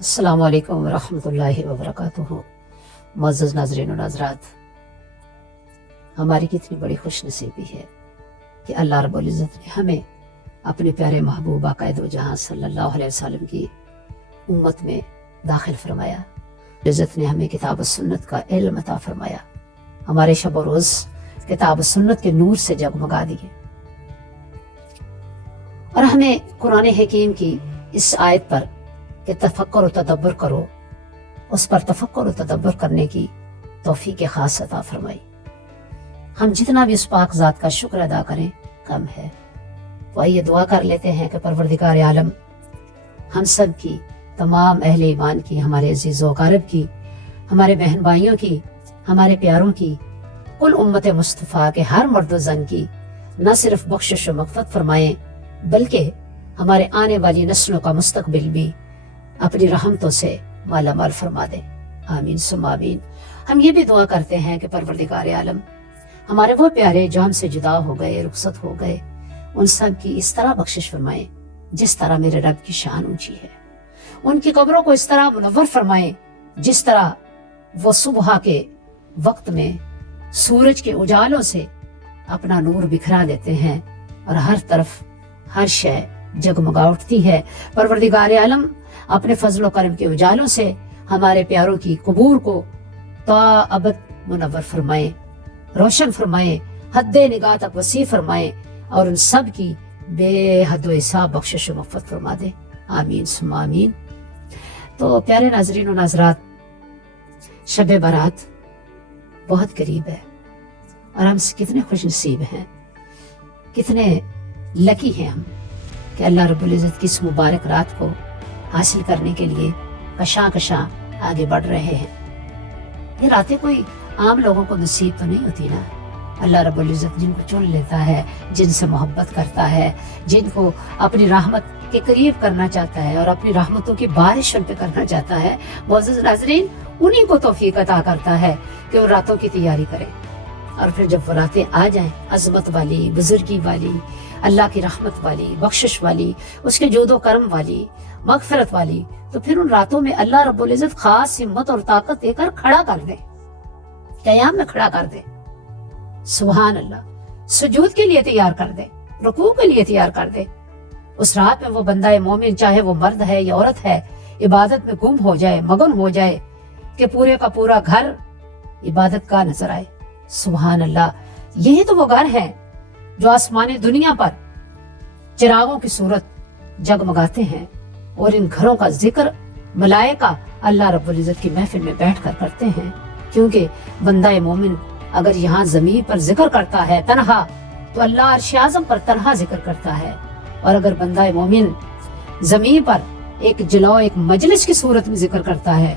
السلام علیکم ورحمۃ اللہ وبرکاتہ۔ معزز ناظرین و ناظرات، ہماری کتنی بڑی خوش نصیبی ہے کہ اللہ رب العزت نے ہمیں اپنے پیارے محبوب آقا دو جہاں صلی اللہ علیہ وسلم کی امت میں داخل فرمایا۔ عزت نے ہمیں کتاب و سنت کا علم عطا فرمایا، ہمارے شب و روز کتاب و سنت کے نور سے جگمگا دیے، اور ہمیں قرآن حکیم کی اس آیت پر کہ تفکر و تدبر کرو، اس پر تفکر و تدبر کرنے کی توفیق خاص عطا فرمائی۔ ہم جتنا بھی اس پاک ذات کا شکر ادا کریں کم ہے۔ تو آئیے دعا کر لیتے ہیں کہ پروردگار عالم ہم سب کی، تمام اہل ایمان کی، ہمارے عزیز و اقارب کی، ہمارے بہن بھائیوں کی، ہمارے پیاروں کی، کل امت مصطفیٰ کے ہر مرد و زن کی نہ صرف بخشش و مغفرت فرمائیں بلکہ ہمارے آنے والی نسلوں کا مستقبل بھی اپنی رحمتوں سے مالا مال فرما دے۔ آمین ثم آمین۔ ہم یہ بھی دعا کرتے ہیں کہ پروردگار عالم ہمارے وہ پیارے جو ہم سے جدا ہو گئے، رخصت ہو گئے، ان سب کی اس طرح بخشش فرمائیں جس طرح میرے رب کی شان اونچی ہے۔ ان کی قبروں کو اس طرح منور فرمائیں جس طرح وہ صبح کے وقت میں سورج کے اجالوں سے اپنا نور بکھرا دیتے ہیں اور ہر طرف ہر شے جگمگا اٹھتی ہے۔ پروردگار عالم اپنے فضل و کرم کے اجالوں سے ہمارے پیاروں کی قبور کو تا ابد منور فرمائیں، روشن فرمائیں، حد نگاہ تک وسیع فرمائیں، اور ان سب کی بے حد و حساب بخشش و مغفرت فرما دے۔ آمین ثم آمین۔ تو پیارے ناظرین و ناظرات، شب برات بہت قریب ہے اور ہم کتنے خوش نصیب ہیں، کتنے لکی ہیں ہم کہ اللہ رب العزت کی اس مبارک رات کو حاصل کرنے کے لیے کشاں کشاں آگے بڑھ رہے ہیں۔ یہ راتیں کوئی عام لوگوں کو نصیب تو نہیں ہوتی نا۔ اللہ رب العزت جن کو چن لیتا ہے، جن سے محبت کرتا ہے، جن کو اپنی رحمت کے قریب کرنا چاہتا ہے اور اپنی رحمتوں کی بارش ان پہ کرنا چاہتا ہے، معزز ناظرین انہی کو توفیق عطا کرتا ہے کہ وہ راتوں کی تیاری کریں، اور پھر جب وہ راتیں آ جائیں عظمت والی، بزرگی والی، اللہ کی رحمت والی، بخشش والی، اس کے جود و کرم والی، مغفرت والی، تو پھر ان راتوں میں اللہ رب العزت خاص ہمت اور طاقت دے کر کھڑا کر دے، قیام میں کھڑا کر دے۔ سبحان اللہ، سجود کے لیے تیار کر دے، رکوع کے لیے تیار کر دے۔ اس رات میں وہ بندہ مومن، چاہے وہ مرد ہے یا عورت ہے، عبادت میں گم ہو جائے، مگن ہو جائے کہ پورے کا پورا گھر عبادت کا نظر آئے۔ سبحان اللہ، یہی تو وہ گھر ہے جو آسمان دنیا پر چراغوں کی صورت جگمگاتے ہیں، اور ان گھروں کا ذکر ملائکہ اللہ رب العزت کی محفل میں بیٹھ کر کرتے ہیں، کیونکہ بندہ مومن اگر یہاں زمین پر ذکر کرتا ہے تنہا، تو اللہ عرش اعظم پر تنہا ذکر کرتا ہے، اور اگر بندہ مومن زمین پر ایک جلوہ، ایک مجلس کی صورت میں ذکر کرتا ہے،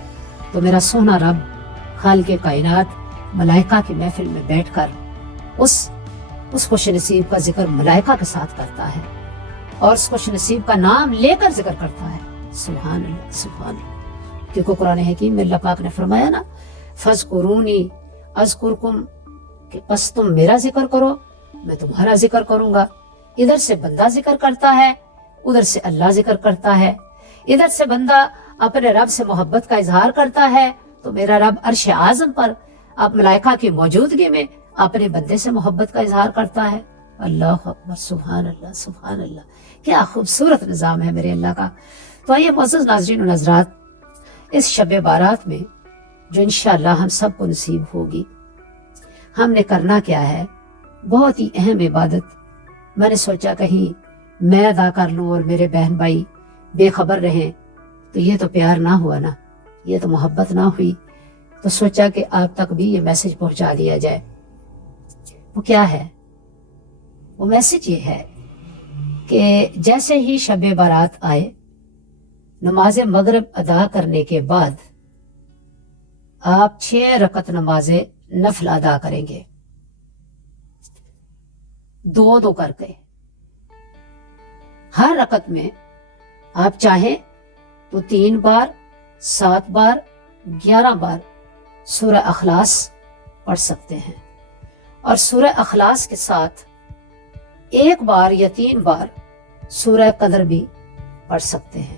تو میرا سونا رب خالق کائنات ملائکہ کی محفل میں بیٹھ کر اس خوش نصیب کا ذکر ملائکہ کے ساتھ کرتا ہے، اور اس خوش نصیب کا نام لے کر ذکر کرتا ہے۔ سبحان اللہ، سبحان اللہ۔ کیونکہ قرآن حکیم میں اللہ پاک نے فرمایا نا، فَاذْكُرُونِي اذکرکم، کہ پس تم میرا ذکر کرو میں تمہارا ذکر کروں گا۔ ادھر سے بندہ ذکر کرتا ہے، ادھر سے اللہ ذکر کرتا ہے، ادھر سے بندہ اپنے رب سے محبت کا اظہار کرتا ہے، تو میرا رب عرش اعظم پر اب ملائکہ کی موجودگی میں اپنے بندے سے محبت کا اظہار کرتا ہے۔ اللہ اکبر، سبحان اللہ، سبحان اللہ، کیا خوبصورت نظام ہے میرے اللہ کا۔ تو آئیے معزز ناظرین و ناظرات، اس شب بارات میں جو انشاءاللہ ہم سب کو نصیب ہوگی، ہم نے کرنا کیا ہے؟ بہت ہی اہم عبادت میں نے سوچا کہیں میں ادا کر لوں اور میرے بہن بھائی بے خبر رہیں، تو یہ تو پیار نہ ہوا نا، یہ تو محبت نہ ہوئی۔ تو سوچا کہ آپ تک بھی یہ میسج پہنچا دیا جائے۔ وہ کیا ہے؟ وہ میسج یہ ہے کہ جیسے ہی شب بارات آئے، نماز مغرب ادا کرنے کے بعد آپ 6 رکعت نماز نفل ادا کریں گے، 2 کر کے۔ ہر رکعت میں آپ چاہیں تو 3 بار، 7 بار، 11 بار سورہ اخلاص پڑھ سکتے ہیں، اور سورہ اخلاص کے ساتھ 1 بار یا 3 بار سورہ قدر بھی پڑھ سکتے ہیں،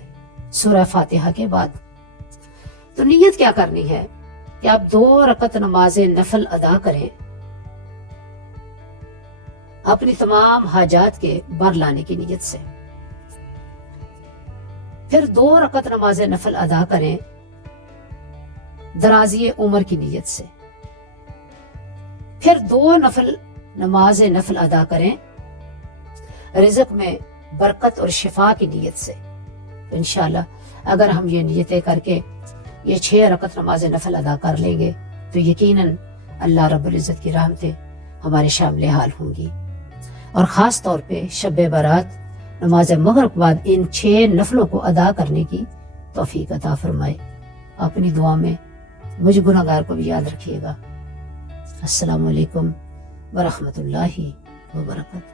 سورہ فاتحہ کے بعد۔ تو نیت کیا کرنی ہے کہ آپ 2 رکعت نماز نفل ادا کریں اپنی تمام حاجات کے بر لانے کی نیت سے، پھر 2 رکعت نماز نفل ادا کریں درازی عمر کی نیت سے، پھر 2 نماز نفل ادا کریں رزق میں برکت اور شفا کی نیت سے۔ انشاءاللہ اگر ہم یہ نیتیں کر کے یہ 6 رکعت نماز نفل ادا کر لیں گے تو یقیناً اللہ رب العزت کی رحمتیں ہمارے شامل حال ہوں گی، اور خاص طور پہ شب برات نماز مغرب کے بعد ان 6 نفلوں کو ادا کرنے کی توفیق عطا فرمائے۔ اپنی دعا میں مجھ گناہگار کو بھی یاد رکھیے گا۔ السلام علیکم ورحمۃ اللہ وبرکاتہ۔